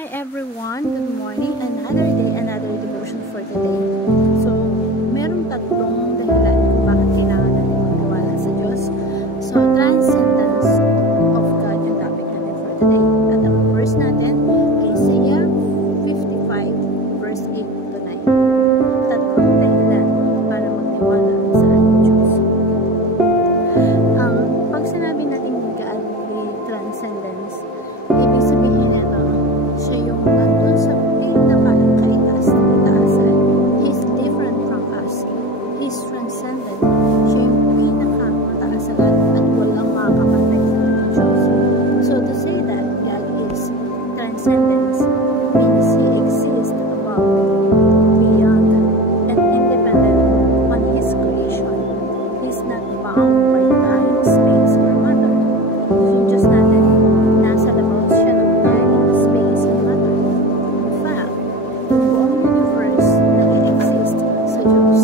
Hi everyone, good morning. Another day, another devotion for today. So, merong tatlong dahilan kung bakit kailangan natin magtiwala sa Diyos. So, transcendence of God yung topic natin for today. At ang verse natin, Isaiah 55 verse 8 to 9. Tatlong dahilan para magtiwala sa ating Diyos. Pag sinabi natin godly transcendence, ibig sabihin niya siya yung nandun sa pinaka-kaitaas-taasan. He's different from us. He's transcendent. Siya yung pinaka-mataas sa lahat at walang makakapatay sa Diyos. So to say that God is transcendence means He exists above, beyond, and independent on His creation. He's not bound by time, space, or matter. Yung Diyos natin, nasa labas siya ng time, space, and matter. In fact, yung buong universe nag-exist sa Diyos.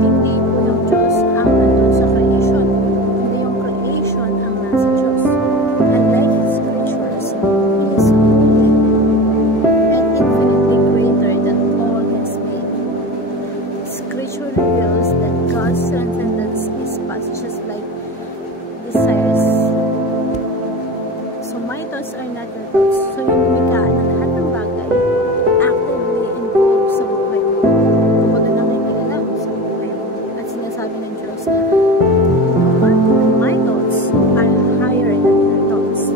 Hindi po yung Diyos ang nandun sa creation. Hindi yung creation ang nasa Diyos. Unlike His creatures, He is holy and infinitely greater than all His made. Scripture reveals that God's transcendence is passages like desires. So my thoughts are not your thoughts. So yung lumikha ng lahat ng bagay actively involved sa buhay mo. Kumbaga nakikilala mo sa buhay mo. At sinasabi ng Diyos na my thoughts are higher than your thoughts.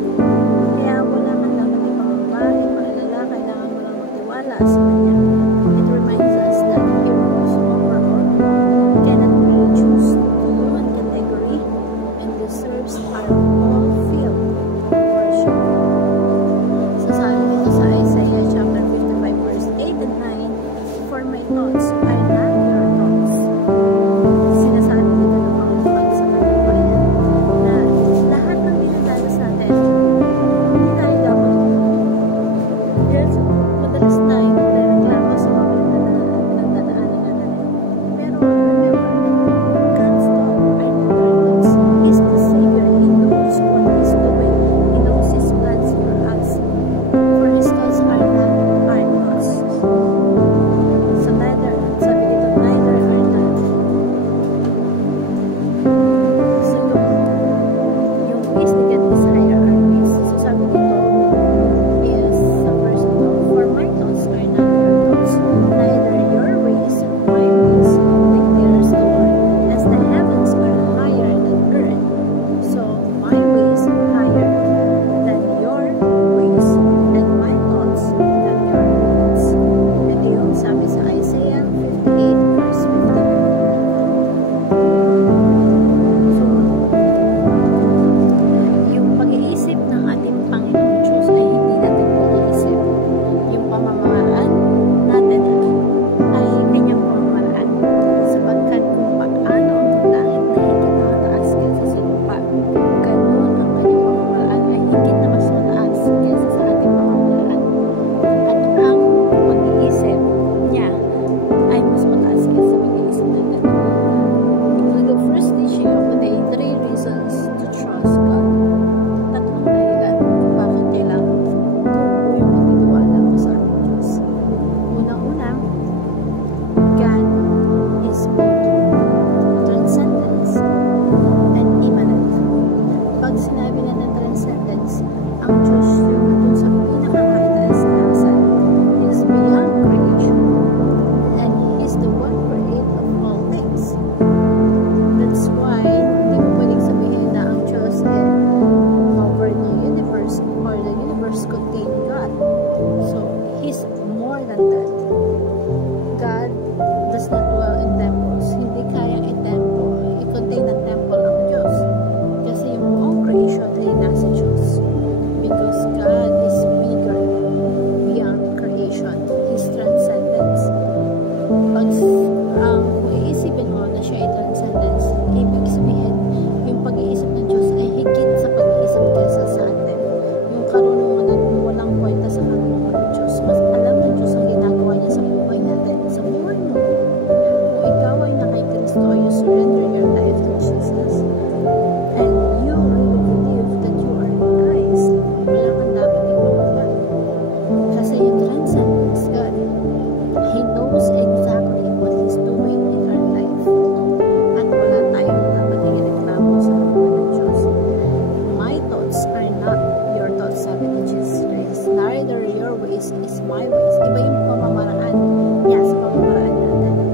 Kaya wala kang dapat ipangambay, maalala, kailangan mo lang magtiwala sa Kanya. It reminds us that He rules over all. Cannot be reduced to human category and deserves our all filled worship. So sabi dito sa Isaiah chapter 55 verse 8 and 9, for my thoughts are not your thoughts. Sinasabi dito ng mga kapag sa kalipayan na lahat ng dinadalas natin, hindi tayo dapat yes, madalas tayo nagreklamo sa mga pinagdadaanan natin. Pero remember that God's thoughts are not your thoughts. He's the Savior. He knows what He's doing. He knows His plans for us. For His thoughts are not our thoughts. So neither, sabi dito, neither are not. So yung ways to get this higher are ways. So sabi dito is sa verse ito, for my thoughts are not your thoughts, neither your ways, my ways, declares the Lord, as the heavens are higher than earth. So my ways are higher than your ways, and my thoughts than your thoughts. Ito yung sabi sa Isaiah 58 verse 59. So, yung pag-iisip ng ating Panginoong Diyos ay hindi natin pag-iisip. Yung pamamaraan natin ay kanyang pamamaraan. Sapagkat kung paano ang langit na higit na mataas kaysa sa lupa, ganun ang kanyang pamamaraan ay higit na mas mataas kaysa sa ating pamamaraan. At ang pag-iisip niya ay mas mataas kaysa sa pag-iisip natin. So the first teaching of the day, 3 reasons to trust God. Tatlong dahilan kung bakit kailangan mo yung magtitiwala mo sa ating Diyos. Unang-una, God is both transcendence and immanent. Pag sinabi natin transcendence, ang Diyos yung nandun sa pinakakaitaas-taasan. He is beyond creation. And He is the one creator of all things. That's why, hindi mo pwedeng sabihin na ang Diyos ay covered ng universe or the universe contained God. So, He's more than that. God does not dwell in temples. Hindi kayang i-contain ng temple ang Diyos. Kasi yung buong creation ay nasa Diyos. Because God is bigger beyond creation. His transcendence. Pag kung iisipin mo na siya ay transcendence, ibig sabihin, yung pag-iisip ng Diyos ay higit sa pag-iisip kaysa sa atin. Yung karunungan natin walang kwenta sa karunungan ng Diyos. Mas alam ng Diyos ang ginagawa is my ways. Iba yung pamamaraan niya sa pamamaraan natin.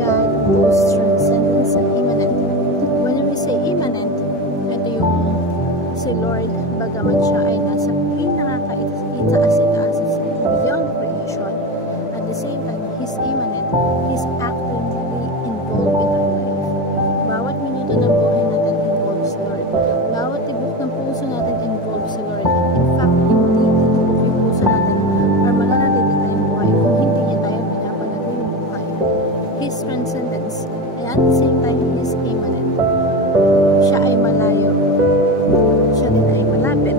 God boasts transcendence and immanent. When we say immanent, ito yung si Lord, bagamat siya ay nasa pinakakaitaas-itaas beyond creation, at the same time, He's immanent. He's actively involved in our life. Bawat minuto ng buhay natin involves si Lord. Bawat tibok ng puso natin involves si Lord. In fact, hindi titibok yung puso natin or mananatili tayong buhay kung hindi niya tayo pinapalago yung buhay. His transcendence, and at the same time, He's immanent. Siya ay malayo. Siya din ay malapit.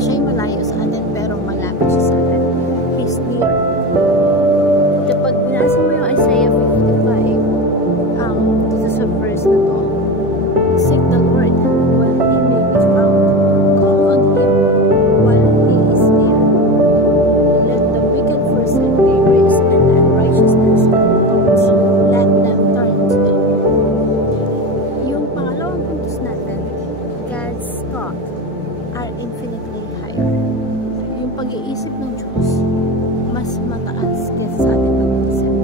Siya ay malayo sa atin, pero malapit siya sa atin. He's near. Kapag binasa mo yung Isaiah 55, this is a verse na to, seek the Lord while He may be found. Call on Him while He is near. Let the wicked forsake their ways and unrighteousness and thoughts. Let them turn to the Lord. Yung pangalawang puntos natin, God's thoughts are infinitely higher. Yung pag-iisip ng Diyos, mas mataas kaysa sa ating pag-iisip.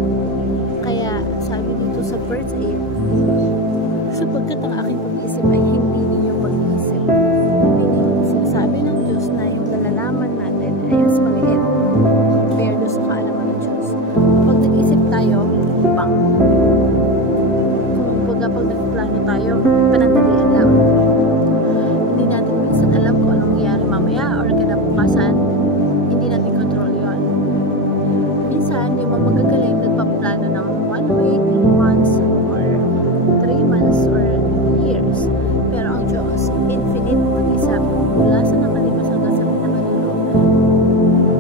Kaya, sabi dito sa verse 8, sapagkat ang aking pag-iisip ay hindi ninyong pag-iisip. Meaning, sinasabi ng Diyos na yung nalalaman natin ay mas maliit compared sa kaalaman ng Diyos. Pag nag-isip tayo, bang. Kung pag nagplano tayo, panandalian lang. Hindi natin minsan alam kung anong nangyayari mamaya or kinabukasan. Hindi natin control yun. Minsan, yung mga magagaling nagpaplano ng 1 week, months, or 3 months, or years. Pero ang Diyos, infinite mag-isip mula sa nakalipas hanggang sa pinakadulo.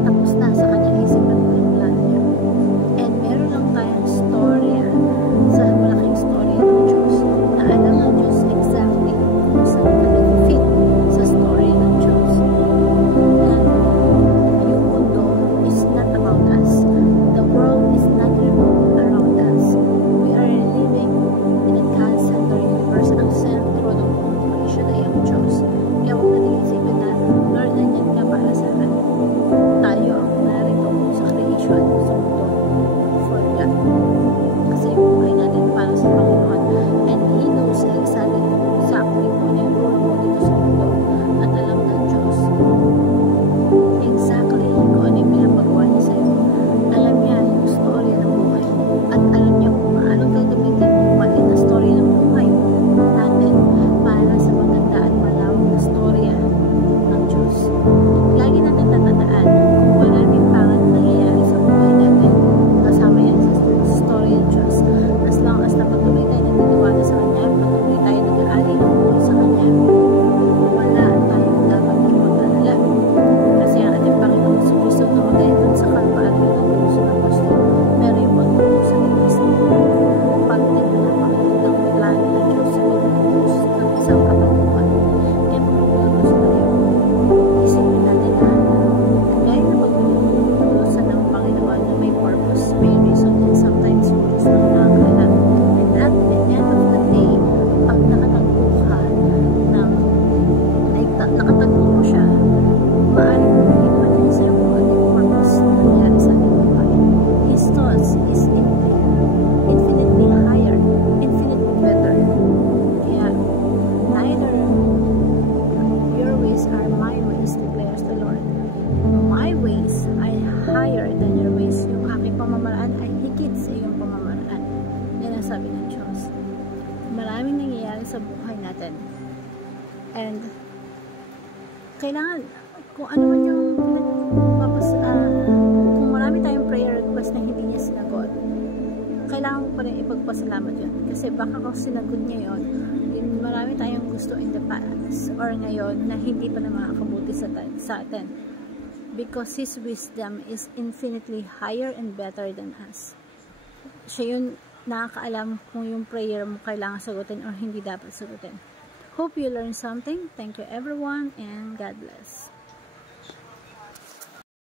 Tapos na sa kanyang isip at yung plano niya. And meron lang tayong storya sa malaking storya ng Diyos na alam ng Diyos exactly kung saan ka nag-fit sa storya ng Diyos. Yung mundo is not about us. The world is not revolved around us. We are living in a God-centered universe. Ang sentro ng creation ay ang Diyos. Kaya huwag natin isipin na, Lord, nandiyan ka para sa akin. Tayo ang narito sa creation, sa mundo, for God. Kasi yung buhay natin para sa Panginoon. And He knows exactly kung ano yung role mo dito sa mundo. At alam ng Diyos exactly kung ano yung pinapagawa niya sa'yo. Alam niya yung story ng buhay mo. At alam niya kung anong gagamitin yung mali na story ng buhay natin para sa maganda at malawak na storya ng Diyos. Lagi natin tatandaan kung maraming pangat nangyayari sa buhay natin. Kasama yan sa story ng Diyos. As long as napatuloy tayo nagtitiwala sa Kanya, patuloy tayo nag-aali ng buhay sa Kanya, wala tayong dapat ipag-alala. Kasi ang ating Panginoon sa Kristo na magayon sa Kalbaryo ng puso ng Kristo, pero yung pagtuto sa Kristo, pagtingin na pakitang plano ng Diyos sa pagtutos ng isang kapatuan. Kaya pagtutos tayo, isipin natin na gaya na pagtutusan ng Panginoon na may purpose, may reason, and sometimes rules ng nakakailan. And at the end of the day, pag nakatagpo ka ng nakatagpo mo siya, maaaring hindi pa din sa'yo kung ano yung purpose na nangyari sa ating buhay. His thoughts is infinitely higher, infinitely better. Kaya, neither your ways are my ways, declares the Lord. My ways ay higher than your ways. Yung aking pamamaraan ay higit sa iyong pamamaraan. Yan ang sabi ng Diyos. Maraming nangyayari sa buhay natin. And, kailangan, kung ano man yung kung marami tayong prayer request na hindi niya sinagot, kailangan mo pa rin ipagpasalamat yun. Kasi baka kung sinagot niya yun, marami tayong gusto in the past or ngayon na hindi pa na makakabuti sa atin. Because His wisdom is infinitely higher and better than us. Siya yun nakakaalam kung yung prayer mo kailangan sagutin or hindi dapat sagutin. Hope you learned something. Thank you everyone and God bless.